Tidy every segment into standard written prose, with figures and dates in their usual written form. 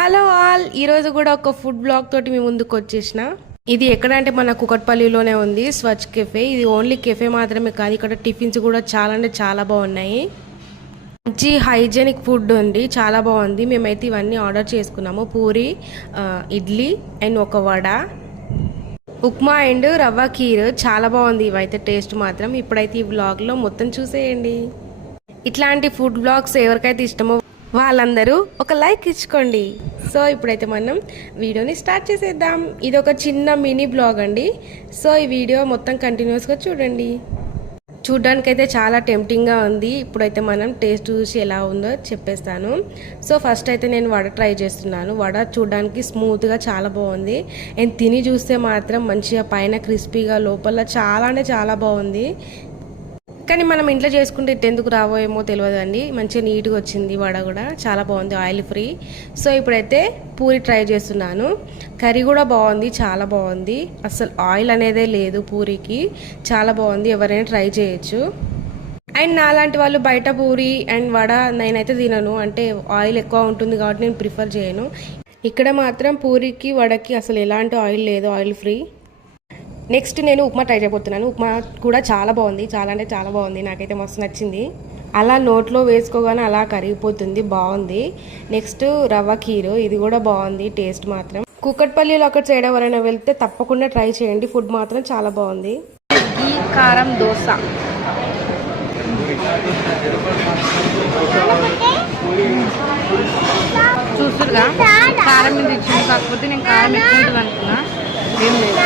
Hello all, ఈరోజు కూడా ఒక ఫుడ్ బ్లాగ్ తోటి మీ ముందుకు వచ్చేసిన. ఇది ఎక్కడంటే మన కుకట్పల్లిలోనే ఉంది స్వచ్ కెఫే. ఇది ఓన్లీ కెఫే మాత్రమే కాదు, ఇక్కడ టిఫిన్స్ కూడా చాలా అంటే చాలా బాగున్నాయి. మంచి హైజెనిక్ ఫుడ్ ఉంది, చాలా బాగుంది. మేమైతే ఇవన్నీ ఆర్డర్ చేసుకున్నాము. పూరి, ఇడ్లీ అండ్ ఒక వడ, ఉప్మా అండ్ రవ్వ కీర్. చాలా బాగుంది ఇవైతే టేస్ట్ మాత్రం. ఇప్పుడైతే ఈ బ్లాగ్లో మొత్తం చూసేయండి. ఇట్లాంటి ఫుడ్ బ్లాగ్స్ ఎవరికైతే ఇష్టమో వాళ్ళందరూ ఒక లైక్ ఇచ్చుకోండి. సో ఇప్పుడైతే మనం వీడియోని స్టార్ట్ చేసేద్దాం. ఇది ఒక చిన్న మినీ బ్లాగ్ అండి. సో ఈ వీడియో మొత్తం కంటిన్యూస్గా చూడండి. చూడ్డానికైతే చాలా టెంప్టింగ్గా ఉంది. ఇప్పుడైతే మనం టేస్ట్ చూసి ఎలా ఉందో చెప్పేస్తాను. సో ఫస్ట్ అయితే నేను వడ ట్రై చేస్తున్నాను. వడ చూడ్డానికి స్మూత్గా చాలా బాగుంది. అండ్ తిని చూస్తే మాత్రం మంచిగా పైన క్రిస్పీగా, లోపల చాలా అంటే చాలా బాగుంది. కానీ మనం ఇంట్లో చేసుకుంటే ఎందుకు రావో ఏమో తెలియదు అండి. మంచిగా నీట్గా వచ్చింది. వడ కూడా చాలా బాగుంది, ఆయిల్ ఫ్రీ. సో ఇప్పుడైతే పూరి ట్రై చేస్తున్నాను. కర్రీ కూడా బాగుంది, చాలా బాగుంది. అసలు ఆయిల్ అనేదే లేదు పూరికి, చాలా బాగుంది. ఎవరైనా ట్రై చేయొచ్చు. అండ్ నాలాంటి వాళ్ళు బయట పూరి అండ్ వడ నేనైతే తినను, అంటే ఆయిల్ ఎక్కువ ఉంటుంది కాబట్టి నేను ప్రిఫర్ చేయను. ఇక్కడ మాత్రం పూరికి వడకి అసలు ఎలాంటి ఆయిల్ లేదు, ఆయిల్ ఫ్రీ. నెక్స్ట్ నేను ఉప్మా ట్రై చేయబోతున్నాను. ఉప్మా కూడా చాలా బాగుంది, చాలా అంటే చాలా బాగుంది. నాకైతే మస్తు నచ్చింది. అలా నోట్లో వేసుకోగానే అలా కరిగిపోతుంది, బాగుంది. నెక్స్ట్ రవ్వ కీరు, ఇది కూడా బాగుంది టేస్ట్ మాత్రం. కుకట్పల్లిలో అక్కడ సైడ్ ఎవరైనా వెళ్తే తప్పకుండా ట్రై చేయండి. ఫుడ్ మాత్రం చాలా బాగుంది. ఈ కారం దోశ చూస్తురుగా, కారం మీద ఇచ్చింది. కాకపోతే నేను కారం ఎక్కువ ఉంటుంది అనుకున్నా, ఏం లేదు.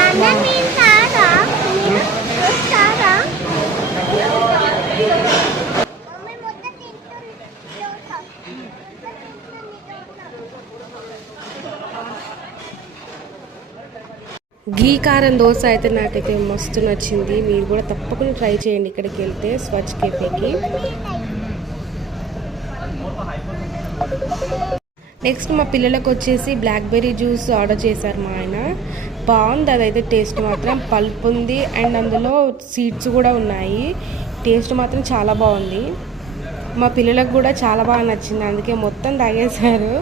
ఘీ కారం దోశ అయితే నాకైతే మస్తు నచ్చింది. మీరు కూడా తప్పకుండా ట్రై చేయండి ఇక్కడికి వెళ్తే స్వచ్ కెఫేకి. నెక్స్ట్ మా పిల్లలకు వచ్చేసి బ్లాక్బెర్రీ జ్యూస్ ఆర్డర్ చేశారు మా ఆయన. బాగుంది అదైతే, టేస్ట్ మాత్రం పల్ప్ ఉంది అండ్ అందులో సీడ్స్ కూడా ఉన్నాయి. టేస్ట్ మాత్రం చాలా బాగుంది. మా పిల్లలకు కూడా చాలా బాగా నచ్చింది, అందుకే మొత్తం తాగేశారు.